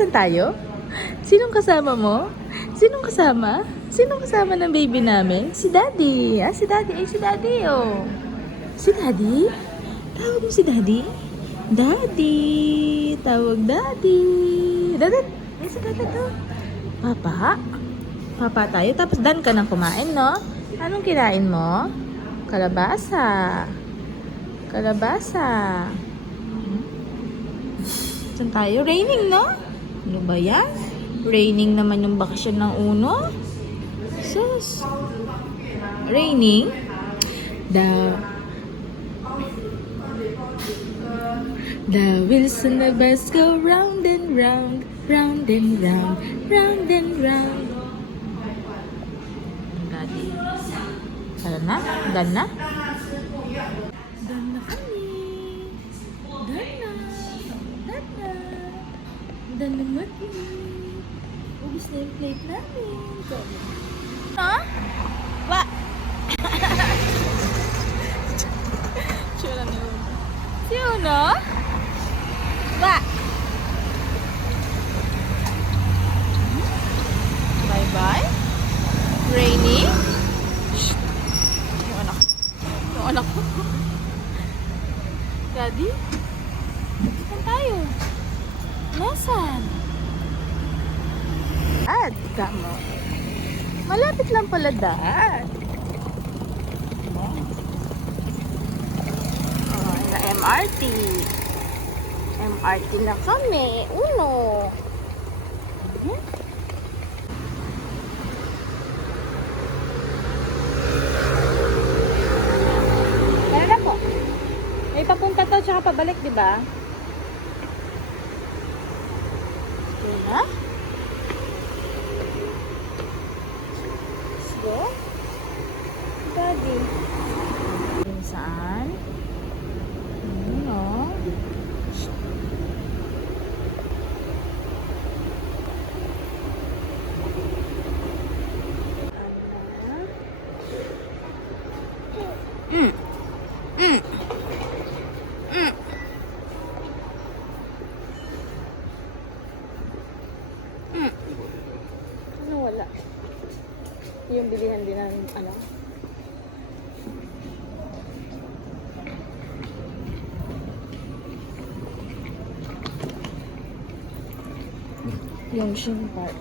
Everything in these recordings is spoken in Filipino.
Nasaan tayo? Sinong kasama mo? Sinong kasama? Sinong kasama ng baby namin? Si Daddy. Si Daddy. Ay, si Daddy, oh. Si Daddy? Tawag mo si Daddy? Daddy. Tawag Daddy. Daddy. Ay, si Daddy to. Papa? Papa tayo. Tapos done ka nang kumain, no? Anong kinain mo? Kalabasa. Kalabasa. Saan tayo? Raining, no? Ano ba yan? Raining naman yung bakasyon ng Uno. Sus. Raining. The wheels on the bus go round and round, round and round, round and round. Daddy. Tara na? Done na? Done na kami. Done na. Done na. Done na mati. Ubus na yung plate namin. Ha? Wa? Tsura ni Uno. Si Uno? Wa? Bye-bye. Rainy? Shh. Yung anak. Yung anak ko. Daddy? Saan tayo? Nasaan? Dad, kamo. Malapit lang pala, Dad. Oh, na MRT. MRT na kami. Uno. Tara na po. May papunta to tsaka pabalik, di ba? Okay na? Let's go. Daddy. Saan? Ano? Ano wala? Yung bilihan din ng ano? Yung Shin Park.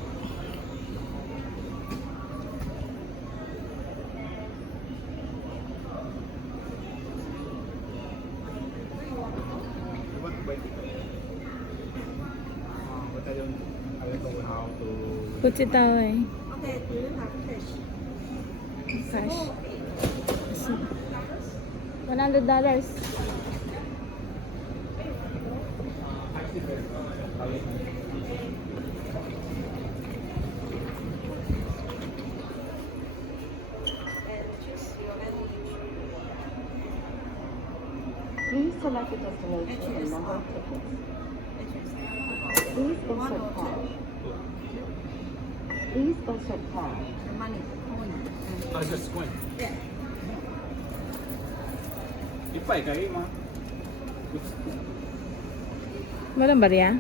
Puchitaw eh. Okay, do you have fish? Cash. $100. Please select the destination and number of tickets. Please insert cash. Please insert cash. The money, coin. Just coin. Yeah. Ipay kayo, ma. Walang barya?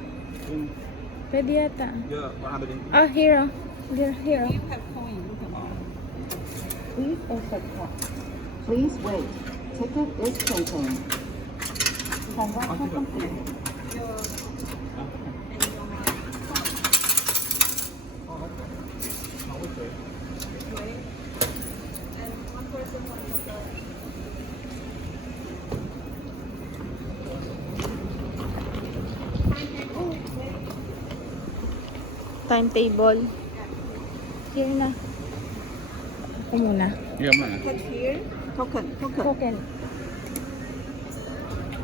Pwede yata. Yeah, 100. Ah, here. Here. You have coin, look at that. Please insert cash. Please wait. Ticket is printing. Transaction complete. Timetable. Here na. Ako muna. Yeah, man. Put here. Token. Token.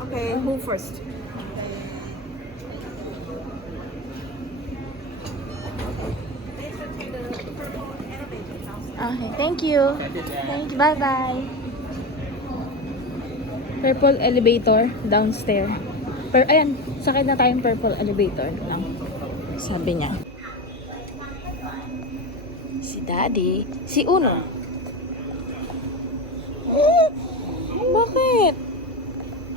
Okay, who first? Okay, thank you. Thank you. Bye-bye. Purple elevator downstairs. Ayan, sakit na tayong purple elevator lang. Sabi niya. Si Daddy. Si Uno. Bakit?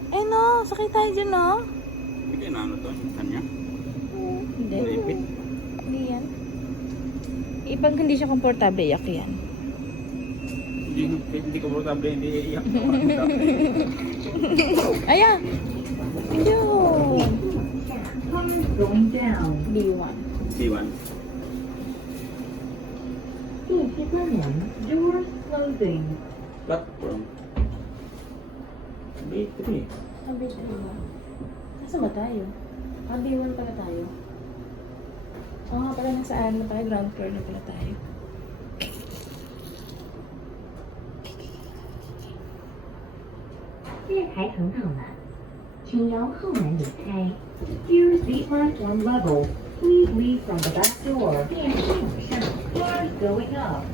Eh no, sakit tayo dyan no? Hindi na ano to, kanya. Hindi. Ipit. Pag hindi siya komportable, iyak yan. Hindi komportable, hindi iiyak. Ayan! Ayun! Going down. B1. Iwan. 第七关门 doors closing. Platform. Ito eh. Ang B3 ba? Nasaan ba tayo? B1 pala tayo. Oo nga pala, nasaan na tayo? Ground floor na pala tayo. 月台层到了，请由后门离开。Here's the platform level. Please leave from the back door. 电梯往上，doors going up.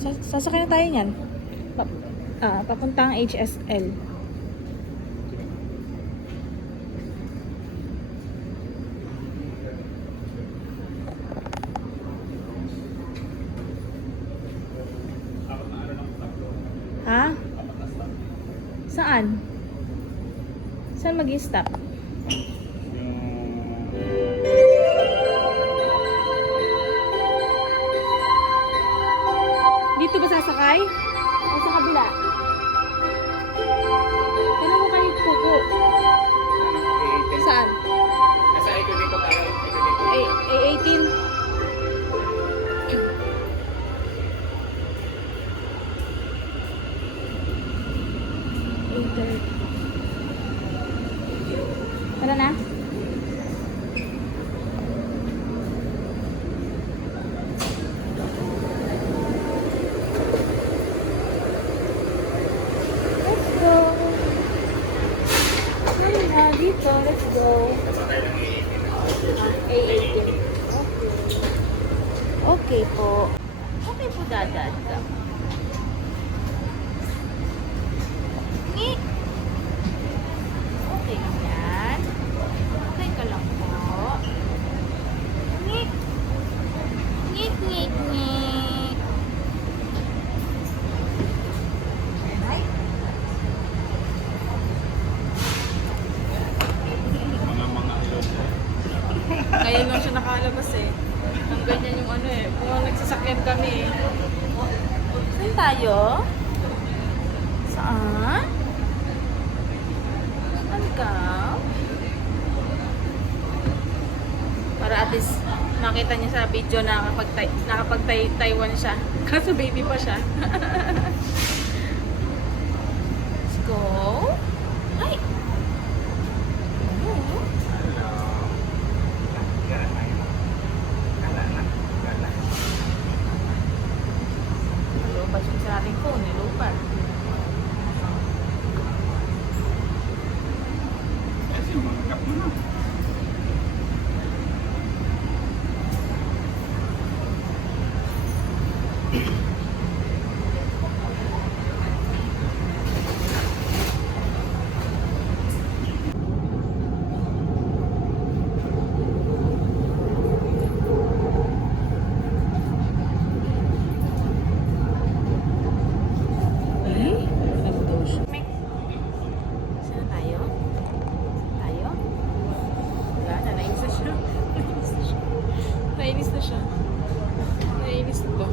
Sasakay na tayo niyan. Papuntang HSL. Ha? Saan? Saan mag-i-stop? Dito ba sasakay? O sa kabila? Kailan mo kayo pupo? Saan? Nasa ito dito tayo. A18? Tara na? Let's go! Ano na dito? Let's go! A18. Okay po. Okay po, dadad. Ni? Okay lang yan. Okay ka lang po. Ni? Ngik, ngik, ngik. Right? Mga ilog. Ngayon lang siya nakalabas eh. Ang ganyan yung ano eh. Kung nagsasakyan kami eh. Saan tayo? Saan? Saan ka? Para at least makita niya sa video na nakapag-Taiwan siya. Kaso baby pa siya. Let's go. Ay! Ano? Nilupat yung sa ating phone. Nilupat. Kasi magkap mo na. Saan tayo? Tayo? Wala na, nainis na siya. Nainis na siya. Nainis na to.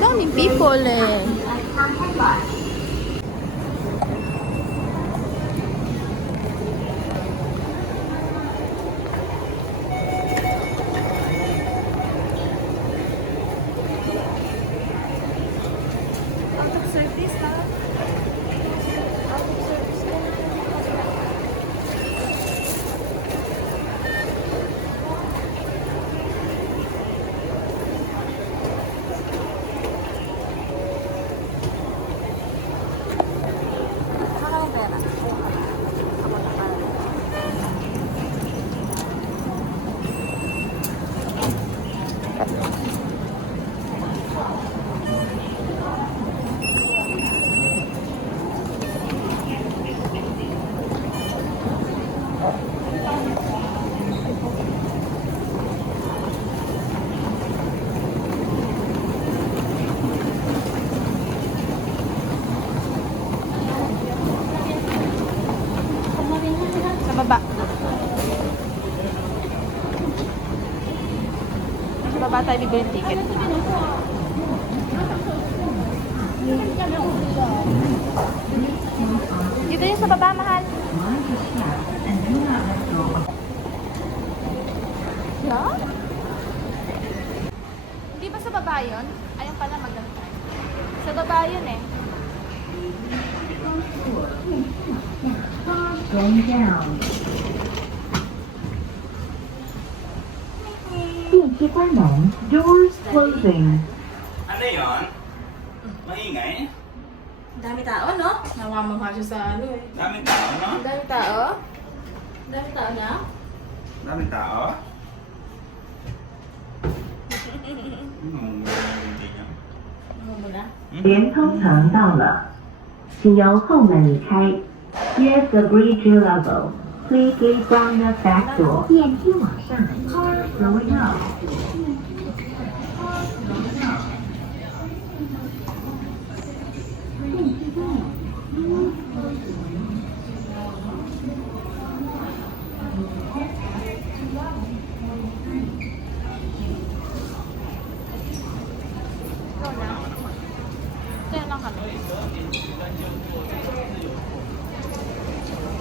Daming people eh. Out of service ha? Out of service na. baba tayo bibili ng ticket. Dito yung sa baba, mahal. No? Hindi ba sa baba yun? Ayun pala maganda. Sa baba yun eh. Going down. 电梯关门 ，doors closing. Ano yun? Maingay? Dami tao, no? Namamangha siya sa ano eh. Daming tao, no? Dami tao? Dami tao na? Daming tao? Hindi niya. Ano mo na? 连通层到了，请由后门离开。Here's the bridge level. Please leave from the back door. 电梯往上，Car going up. Ikaw na. Kaya lang kami.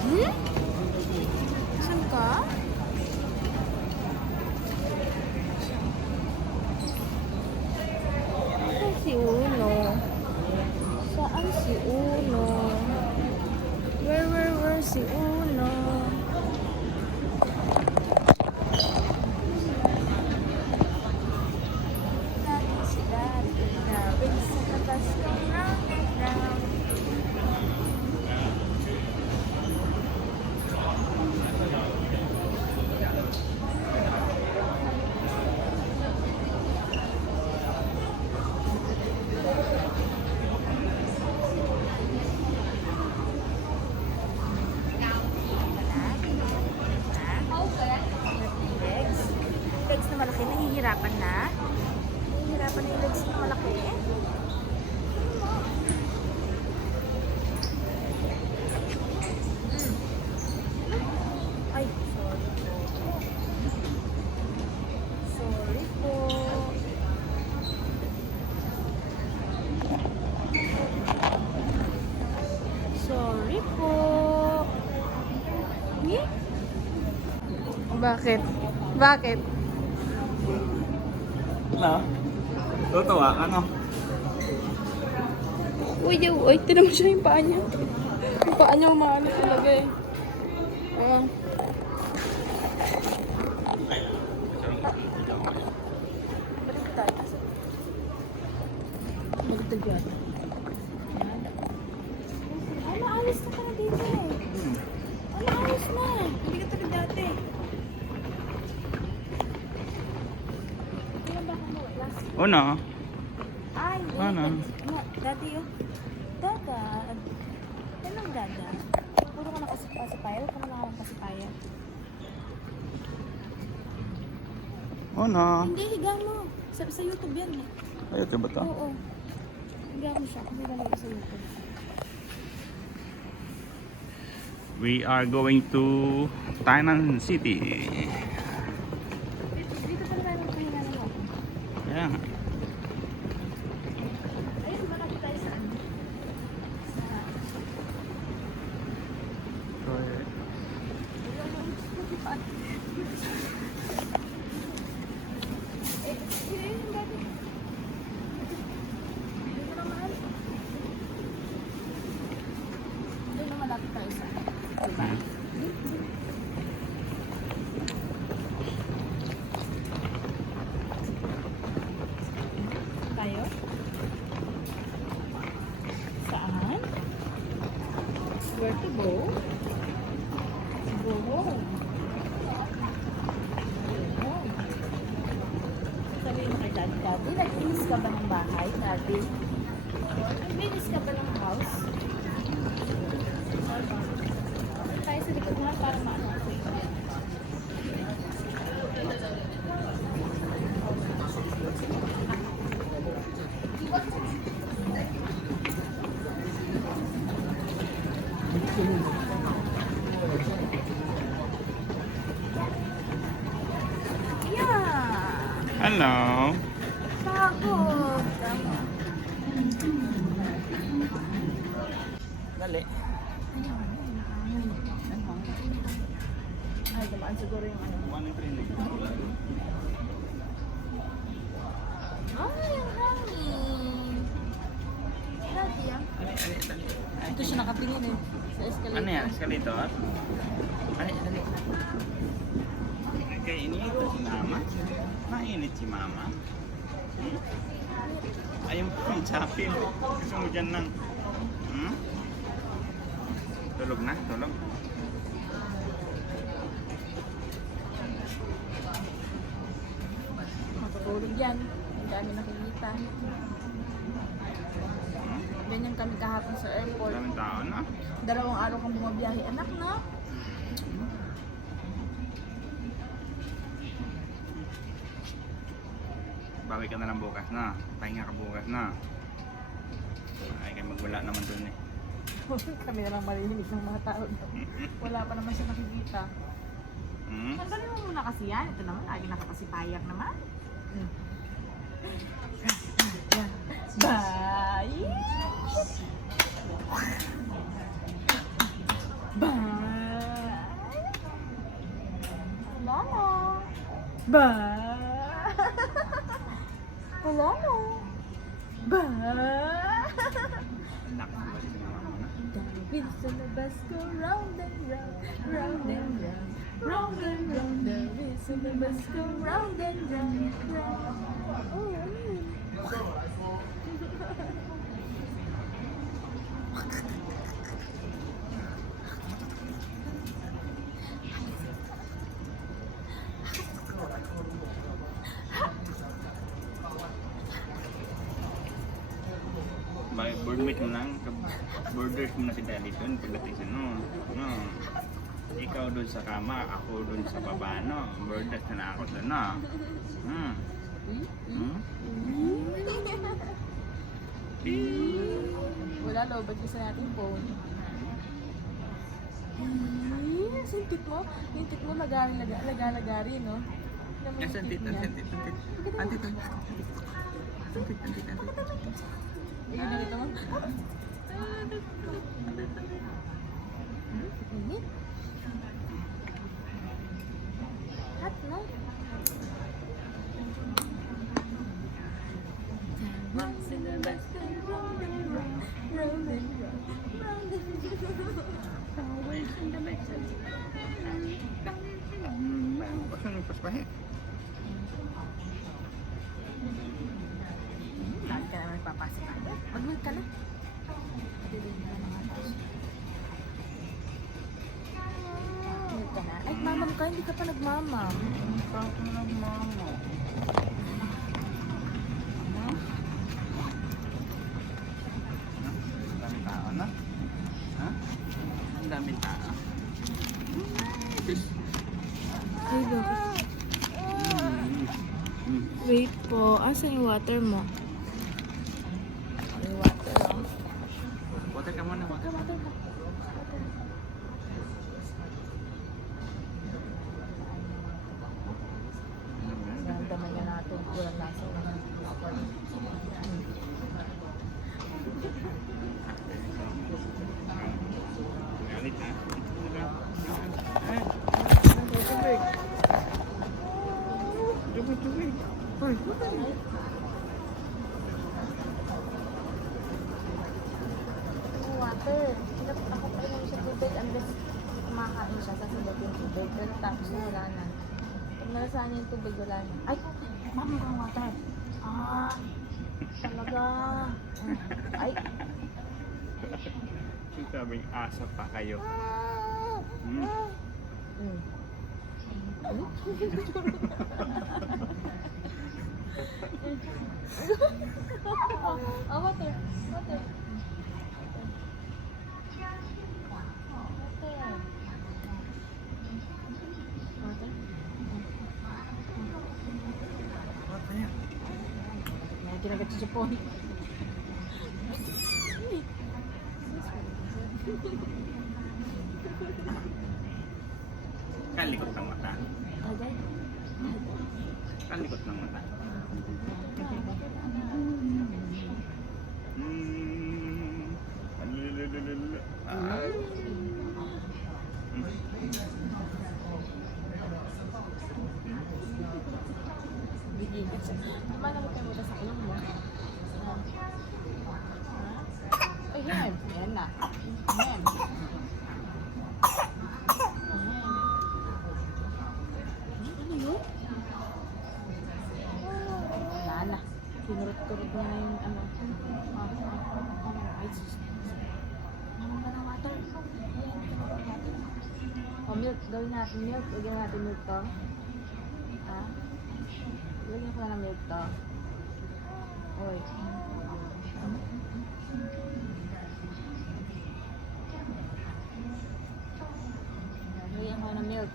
Hmm? Saan ka? Saan si Uno? Saan si Uno? Where si Uno? Natin si Daddy. Gawin sa labas ng round and round. Legs. Legs na malaki, nahihirapan na. Nahihirapan na yung legs na malaki. Ay, sorry po. Sorry po. Sorry po. Eh? Bakit? Bakit? Ano? Tutuwa ka, no? Uy, tinan mo siya yung paa niya. Yung paa niya umaano talaga eh. Ah. Balik ko tayo. Balik tayo dyan. Ay, maayos na ka na dito eh. Ay, maayos na. Hindi ka tulad dati. Kailan ba ako last? Una. Ay, Ano? Daddy, oh. Dada. Anong dada? Puro ka nakasipaya. Huwag ka na lang akong kasipaya. Una. Hindi, higa mo. Sa YouTube yan. Ayun, diba to? Oo. Higa mo siya. Higa mo sa YouTube. We are going to Tainan City. Dito pala tayo magpahinga na natin. Yeah. Ayun, marami tayo sa ano. Doon na malapit tayo sa ano. Diba? Tayo? Saan? Where to go? Go home. Go home. Sabihin mo kay Daddy, Daddy, nag-inis ka ba ng bahay, Daddy? Nag-inis ka ba ng house? Tayo sa likod nga para maano ako ito. Yeah! Hello. Pagod. Dali. Ay, dumaan siguro yung ano. Ay, ang hangin. Dati ah. Ito siya nakatingin eh. Sa escalator. Ano yan? Escalator? Ay, dali. Kaya iniito si Mama. Mainit si Mama. Ayun po yung chapel. Gusto mo dyan ng... Hmm? Tulog na? Tulog? Matutulog yan. Ang dami nakikita. Hmm? Ganyan kami kahapon sa airport. Daming tao na. 2 araw kang bumabiyahe. Anak na. Bawi ka na lang bukas na. Pahinga ka bukas na. Ay, kaya magwala naman dun eh. Kami na lang marinig ng mga tao. Wala pa naman siya nakikita. Hmm? Tanggalin mo muna kasi yan. Ito naman, lagi nakapasipayak naman. Bye! Bye! Wala na. Bye! Wala na. Bye! Anak, balik si Mama na. The wheels on the bus go round and round, round and round, round and round. The wheels on the bus go round and round, round. Oh, Bakit boardmate mo lang? Borders mo na si Daddy doon pagdating sa no. No. Ikaw doon sa kama, ako doon sa baba, no? Borders na ako doon, no? Hmm. Hmm? wala, lobad ko sa natin phone. Sintit mo? Sintit mo, lagari, no? Yes, antit. Ayun, nakita mo? Init. Hot, no? Once in the best and round and round, round and round, round and round. Always in the best and Basta nung paspahe. Lagi ka naman papasok. Mag-move ka na. Move ka na. Ay, mamam ka. Hindi ka pa nagmamam. Bakit na lang, Mama? Ang daming tao na? Ha? Ang daming tao. Ay, look. Wait po. Asan yung water mo? Yung water, oh. Water ka muna, water. Water mo. Ramdaman niya natin. Kulang lasa ng water. Galit na. Tubig. Hoy, tubig. Water. Ako pa rin siya tubig unless kumakain siya kasi dati yung tubig. Pero tapos na wala na. Pag nalasahan niya yung tubig, wala na. Ay! Mami ko ang water. Ah! Talaga. Ay! Sabing asa pa kayo. Hmm. Mm. Oh, water. Water. Kinagat sa Japon. Kalikot ng mata. Agad. Kalikot ng mata. Alulululul. Ay. Bigyan siya. Malaki kayo muna sa ilong mo. Ay, yan. Yan na. Yan. Ano yun? Wala na. Kinurot-kurot niya na yung ano. Ay, sus. Naman ka ng water. O, milk. Gawin natin milk. Lagyan natin milk to. Ha? Lagyan ko na ng milk to. Uy. Lagyan ko na ng milk.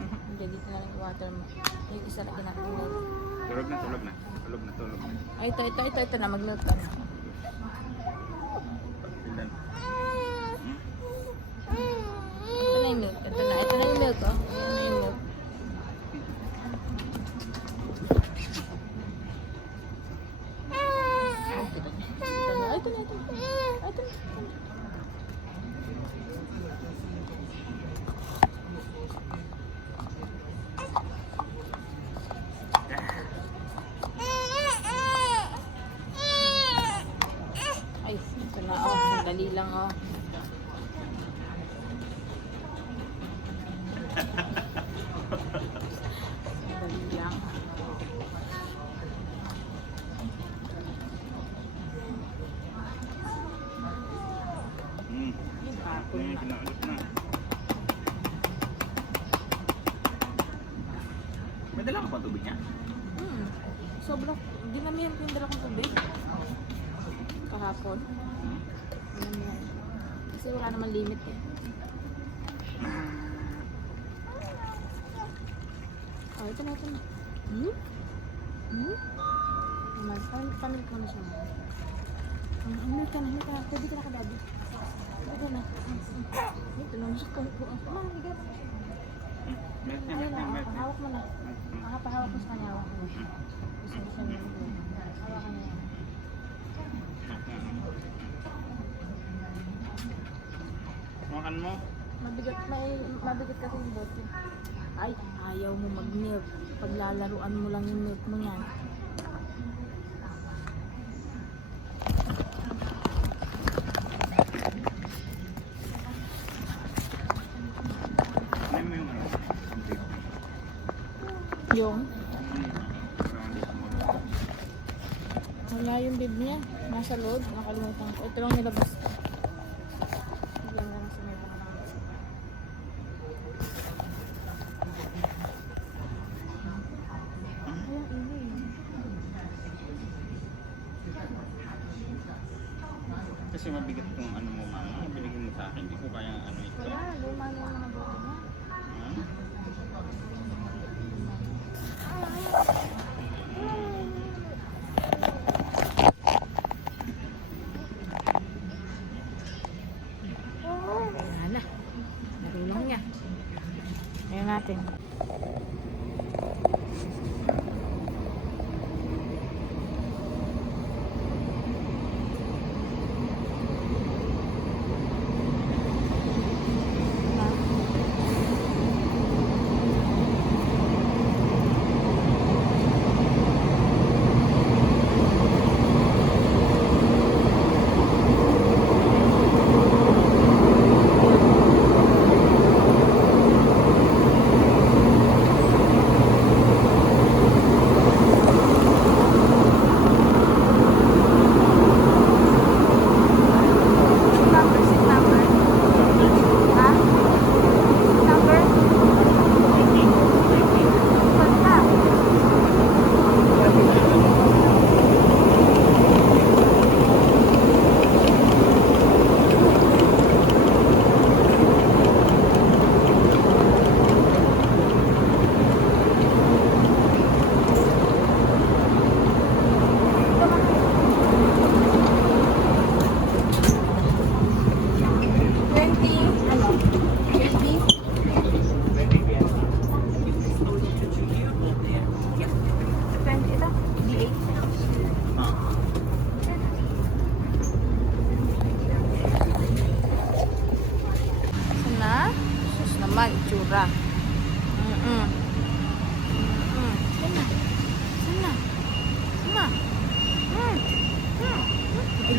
Hindi, dito na lang yung water mo. Yung isa lagyan natin ng milk. Tulog na, tulog na. Tulog na, tulog na. Ay, ito na. Mag-milk ka na. Tignan. Ito na yung milk. Ito na yung milk, oh. Ito na yung milk. Ito na. Ay, ito na, oh. Sandali lang, oh. Sandali lang. Kinaulit na. May dala ka pa tubig niya? Sobrang, dinamihan ko yung dala kong tubig. Kahapon. Dinamihan. Kasi wala naman limit eh. Oh, ito na. Pamilk mo na siya. Hamil ka na. Pwede ka na kadabi. Ito na. Ito na. Masakal ko. Higat. Ayun na. Pahawak mo na. Pahawak mo sa kanya. Hawak mo. Gusto niya. Hawakan na yan. Makan mo? Mabigat kasi yung bote. Ay, ayaw mo mag-milk. Paglalaruan mo lang yung milk mo yan. Ano mo yung ano? Yung? Parang dito mo. Wala yung bib niya. Nasa loob. Nakalimutan ko. Ito lang nilabas ko. Bigyan mo lang sa may pangalan. Ayan, ini. Kasi mabigat kung ano mo mama. Binigyan mo sa akin. Hindi ko kaya ano ito. Wala, luma na yung mga bote niya. Wala na. Laro lang niya. Ayan natin.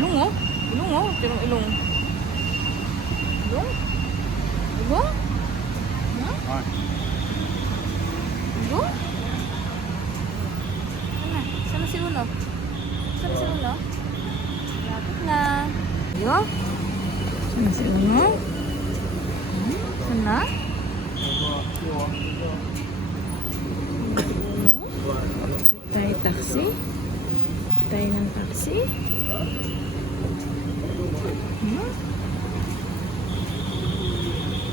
Ilong oh. Ilong oh. Tirong ilong. Ilong? Ilong? Ha? Oh, Ilong? Sana si Uno? Sana si Uno? Lapit na. Ayo. Sana si Uno? Sana? Tayo taxi? Tayo ng taxi? Hmm?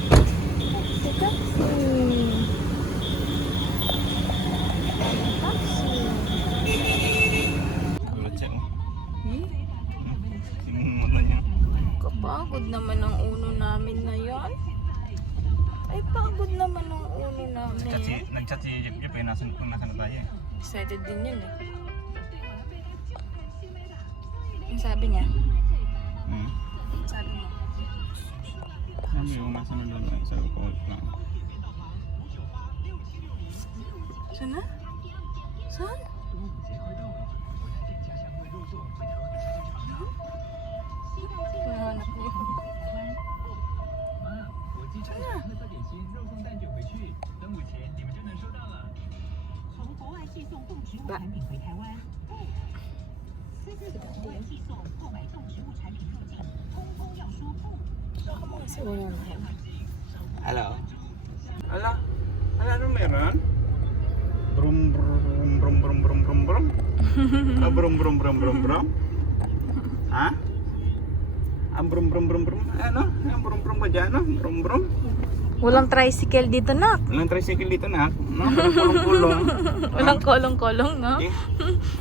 Taxi, taxi. Taxi. gulat siya. Hmm? Sinunod niya. Kapagod naman ang uno namin na yan. Ay, pagod naman ang uno namin. Nag-chat si Jeep Jeep eh, nasan na tayo eh. Excited din yun eh. Ang sabi niya? Hmm. Sabi mo? Sabi ko, nasa na doon ay sa court na. Saan na? Saan? Hinahanap niya. Saan na? 从国外寄送动植物产品回台湾，私自从国外寄送购买动植物产品入境，通通要说不。 Baka mga si Uno na yan. Hello? Ala? Ala, ano meron? Brum brum brum brum brum brum brum. Ah, brum brum brum brum brum. Ha? Ang brum brum brum brum. Ano? Ang brum brum ba dyan? No? Brum brum. Walang tricycle dito, nak. Walang tricycle dito na. Kulong-kulong. Walang kolong-kolong, no? Eh,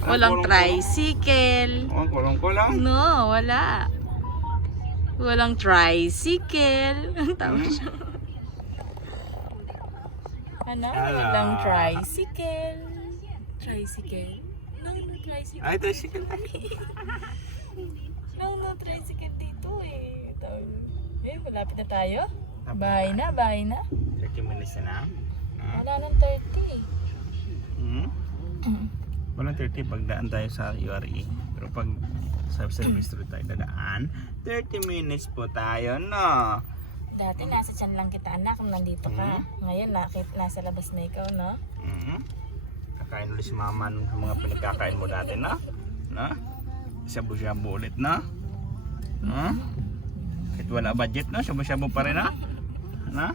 Walang tricycle. Oh, kulong-kulong. No, wala. Walang tricycle. Ang tawag siya. Ano? Walang tricycle. Tricycle? No, tricycle. Ay, tricycle. No, tricycle dito eh. Malapit na tayo. Bahay na, bahay na. 30 minutes na. Wala nang 30. Hmm? Walang 30 pagdaan tayo sa URE. Pero pag sa service road tayo dadaan, 30 minutes po tayo, no? Dati nasa tiyan lang kita, anak, nung nandito ka. Ngayon, nasa labas na ikaw, no? Kakain ulit si mama ng mga pinagkakain mo dati, no? No? Shabu-shabu ulit, no? No? Kahit wala budget, no? Shabu-shabu pa rin, no? No?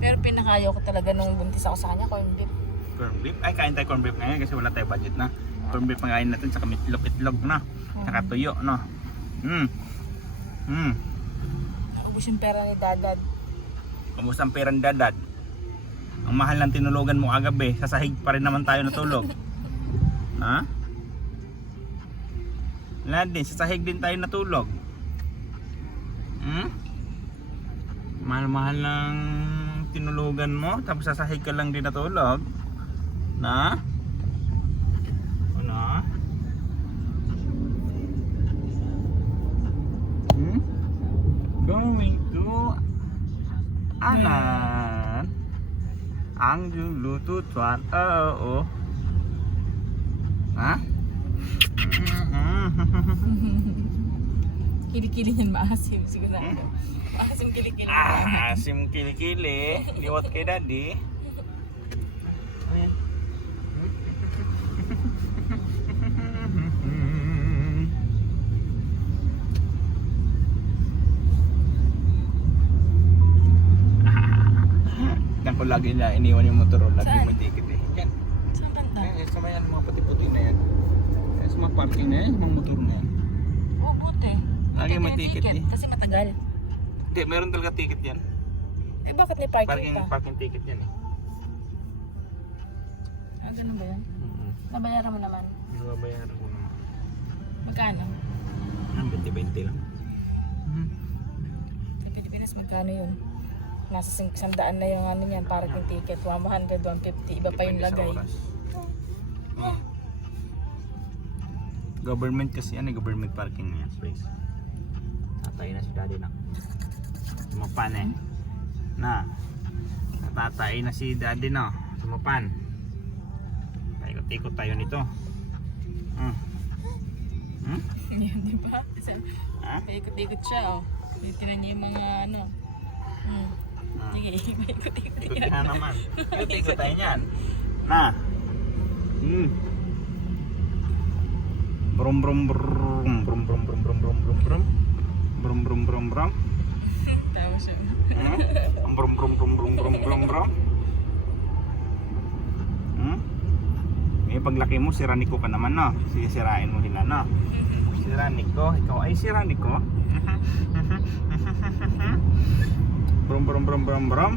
Pero pinakayaw ko talaga nung buntis ako sa kanya, corn beef. Corn beef? Ay, kain tayo corn beef ngayon kasi wala tayo budget na. Corn beef pangain natin sa itlog-itlog na. Saka tuyo, no? Naubos yung pera ni Dadad. Kamusta ang perang dadad? Ang mahal ng tinulugan mo agabi, sa sahig pa rin naman tayo natulog. Ha? Wala din, sa sahig din tayo natulog. Mahal-mahal ng tinulugan mo, tapos sa sahig ka lang din natulog. Na? Ano? Going to Anan ang lulutuan. Oo. Ha? Kilikili yan, maasim. Sigurado. Maasim kilikili. Asim kilikili. Liwat kay daddy. Ayan. Yan ko lagi na iniwan yung motor. Lagi Saan? may ticket eh. Yan. Saan banda? Sa may ano, mga puti-puti na yan. Sa mga parking na yan, yung mga motor na yan. Oo, buti. Lagi Buti may ticket eh. Kasi matagal. Hindi, meron talaga ticket yan. Eh, bakit may parking pa? Parking ticket yan eh. Ah, ganun ba yan? Nabayaran mo naman. Babayaran ko naman. Magkano? 20-20 lang. Sa Pilipinas, magkano yun? Nasa 100 na yung ano yan, parking ticket. 100, 150. Iba pa yung Depende sa lagay. oras. Government kasi yan eh, government parking na yan, space. Tatay na si daddy na. Tumapan eh. Na. Natatay na si daddy na. Tumapan. Ikot-ikot tayo nito. Hmm? Yan, di ba? Ha? Paikot-ikot siya, oh. Titinan niya yung mga ano. Sige, paikot-ikot Ikot yan. na naman. Ikot tayo niyan. Na. Brum brum brum brum brum brum brum brum brum brum brum brum brum brum. Tawa siya. Brum brum brum brum brum brum brum. Paglaki mo, si Raniko ka naman, no? Sisirain mo nila, no? Si Raniko, ikaw ay si Raniko. Brum brum brum brum brum.